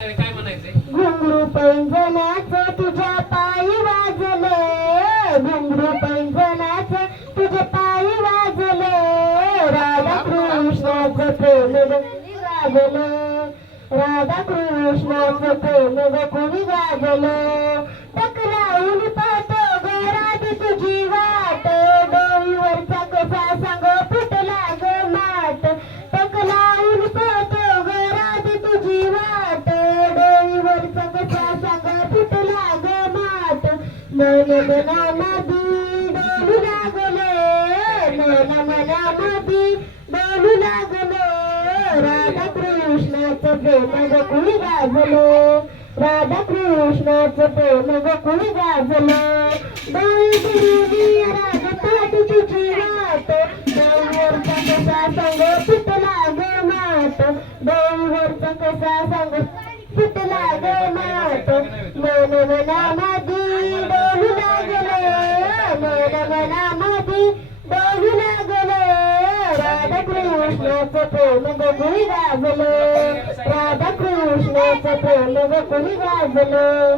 काय म्हणायचंय? घुंगरू पैंजनाचं तुझ्या पायी वाजलं, घुंगरू पैंजनाचं तुझ्या पायी वाजलं, राधा कृष्णाचं प्रेम ग गाजलं, राधा कृष्णाचं प्रेम ग कुणी गाजलं. टकरावून पाहतो ग राधी तुझी वाट, डोईवरचा कसा सांग फुटला ग माट. टकरावून पाहतो ग राधी तुझी वाट, डोईवरचा कसा सांग फुटला ग माट. मन मनामधी डोलू लागलं, मन मनामधी डोलू लागलं, राधा कृष्णाचं प्रेम ग कुणी गाजलं, राधा कृष्णाचं प्रेम ग कुणी गाजलं. डोळी बिडुनी राजपाट तुझी वाट, डोईवरचा कसा सांग फुटला ग माट, डोईवरचा कसा सांग फुटला ग माट. मन मनामधी डोलू लागलं, मन मनामधी डोलू लागलं, राधा कृष्णाचं प्रेम ग कुणी गाजलं, राधा कृष्णाचं प्रेम ग कुणी गाजलं.